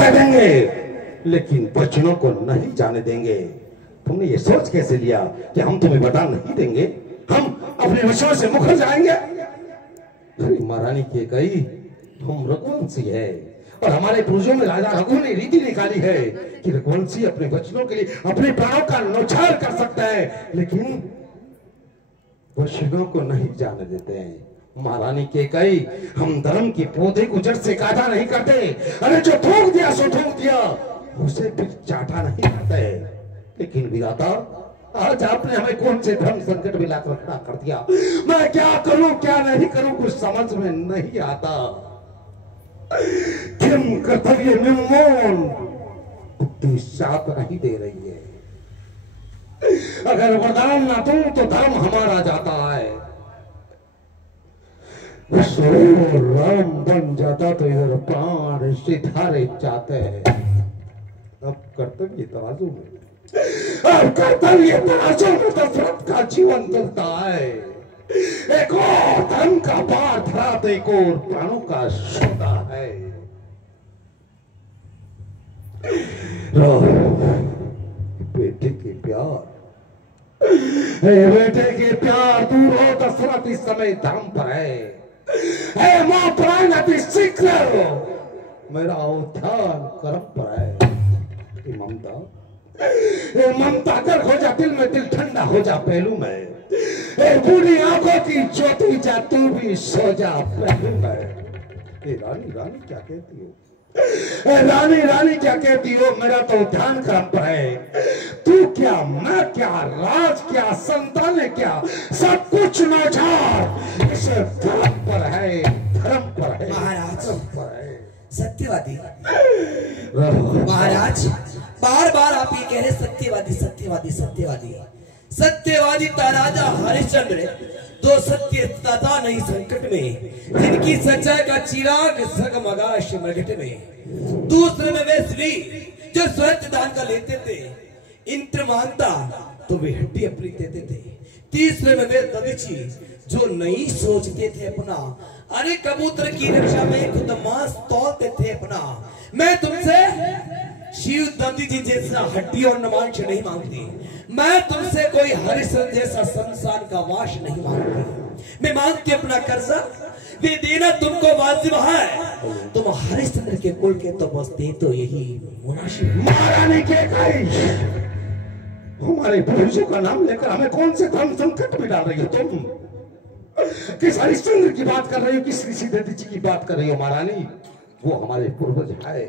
दे देंगे, लेकिन वचनों को नहीं जाने देंगे। तुमने ये सोच कैसे लिया कि हम तुम्हें वरदान नहीं देंगे, हम अपने वचनों से मुकर जाएंगे? अरे महारानी कैकेयी, हम रघुवंशी है और हमारे पूर्वजों में राजा रघु ने रीति निकाली है कि रघुवंशी अपने वचनों के लिए अपने प्राणों का न्यौछावर कर सकता है, लेकिन वचनों को नहीं जाने देते हैं। महारानी कैकेयी, हम धर्म के पौधे को जड़ से काटा नहीं करते। अरे जो थूक दिया सो थूक दिया, उसे फिर चाटा नहीं करते। लेकिन विधाता, आज आपने हमें कौन से धर्म संकट में लाकर खड़ा कर दिया। मैं क्या करूं क्या नहीं करूं कुछ समझ में नहीं आता। किम कर्तव्य निर्मोल बुद्धि साथ नहीं दे रही है। अगर वरदान ना दूं तो धर्म हमारा जाता है। राम बन जाता तो इधर प्राण सिधारे जाते हैं। अब कर्तव्य तराजू में, अब कर्तव्य तराजू में दशरथ का जीवन चलता है। एक और धर्म का पार धरा तो एक और प्राणों का सौदा है। बेटे के प्यार, बेटे के प्यार दूर हो, दशरथ इस समय धर्म पर है। मां प्राण अति शीघ्र मेरा ध्यान कर्म पर है। ममता, ममता कर हो जा दिल में, दिल ठंडा हो जा पहलू में। बूढ़ी आंखों की ज्योति जा तू भी सो जा पहलू में। रानी रानी क्या कहती हो? रानी रानी क्या कहती हो? मेरा तो ध्यान कर्म पर है। तू क्या, मैं क्या, राज क्या, संतान क्या, सब कुछ न्यौछावर इस धर्म पर है, धर्म पर है महाराज। पर है। सत्यवादी महाराज, बार बार आप ये कह रहे सत्यवादी सत्यवादी सत्यवादी। सत्यवादी राजा हरिश्चंद्र दो सत्य तथा नहीं संकट में, जिनकी सच्चाई का चिराग जगमगा शिमरघट में। दूसरे में वे श्री जो स्वयं दान का लेते थे, इंद्र मानता तो वे हड्डी अपनी देते थे। तीसरे में वे ददीची जो नहीं सोचते थे अपना, अरे कबूतर की रक्षा में खुद मांस तोलते थे अपना। मैं तुमसे शिव दंदी जी जैसा हड्डी और नमांश नहीं मांगती। मैं तुमसे कोई हरिश्चंद्र जैसा संसार का वाश नहीं मांगती। मैं मांगती अपना कर्जा, वे देना तुमको वाजिब है। तुम हरिश्चंद्र के कुल के तो बस दे तो यही मुनासिब। महारानी कैकेयी, हमारे पूर्वजों का नाम लेकर हमें कौन से धर्म संकट में डाल रही हो तुम? किस हरिश्चंद्र की बात कर रही हो, किस ऋषि दधीची की बात कर रही हो? महारानी, वो हमारे पूर्वज है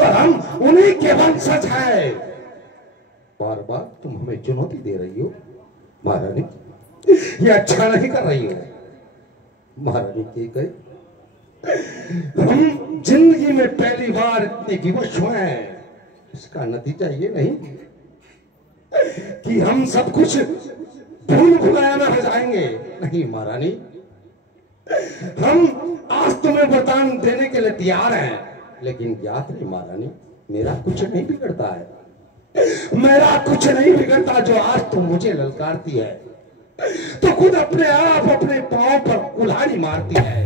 और हम उन्हीं के वंशज है। बार बार तुम हमें चुनौती दे रही हो महारानी, ये अच्छा नहीं कर रही हो। महारानी कैकेयी, हम जिंदगी में पहली बार इतने विवश हुए हैं। इसका नतीजा ये नहीं कि हम सब कुछ भूल भुलाया में हो जाएंगे। नहीं महारानी, हम आज तुम्हें वरदान देने के लिए तैयार हैं, लेकिन ज्ञात नहीं महारानी, मेरा कुछ नहीं बिगड़ता है। मेरा कुछ नहीं बिगड़ता जो आज तुम मुझे ललकारती है तो खुद अपने आप अपने पांव पर कुल्हाड़ी मारती है।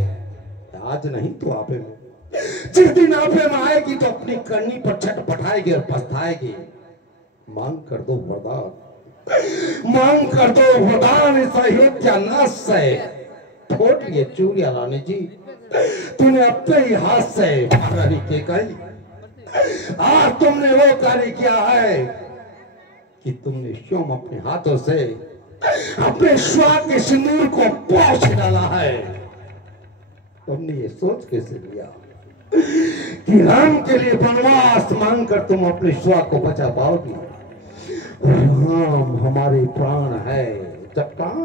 आज नहीं तो आपे में, जिस दिन आपे में आएगी तो अपनी करनी पर छटपटाएगी और पछताएगी। मांग कर दो वरदान, मांग कर दो वरदान इस अयोध्यानाश से। फोड़ लिए चूड़िया रानी जी, तूने अपने ही हाथ से। महारानी कैकेयी, आज तुमने वो कार्य किया है कि तुमने स्वयं अपने हाथों से अपने श्वास के सिंदूर को पोंछ डाला है। तुमने ये सोच कैसे लिया कि राम के लिए वनवास मांगकर तुम अपने श्वास को बचा पाओगी? राम हमारे प्राण है। जब प्राण